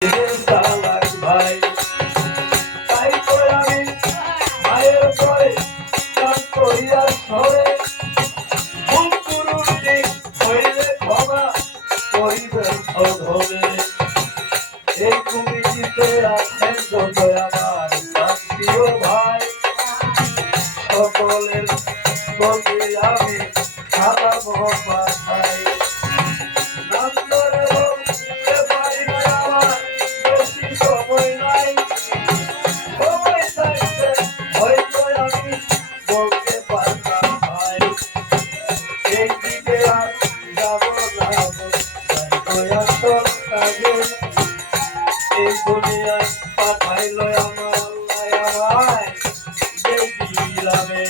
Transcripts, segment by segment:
চালাক ভাই তাই তো আমি মায়ের পরে কান করিয়া ধরে ভুল কুরুটি হইলে ক্ষমা করিবেন অধমে এই কমিটিতে আছেন যত আমার প্রিয় ভাই সকলের প্রতি আমি সাদা মোহব্বা চাই নাম ধরে বলতে পারি না আমার বেশি সময় নাই সময় থাকতে হয়তো আমি বলতে পারতাম ভাই এই দিকে আর যাব না দয়ান্তর কাজে এই দুনিয়ায় পাঠাইল আমার আল্লাহ আমায় এই দিলামে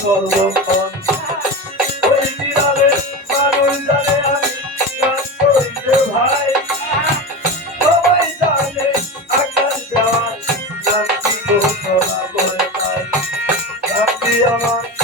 সর্বক্ষণ ওই বিড়ালের মানুষ জানে আমি গান করিতে ভাই সবাই জানে আকাশ দেওয়ার গানটি ঘোষণা করে তাই গানটি আমার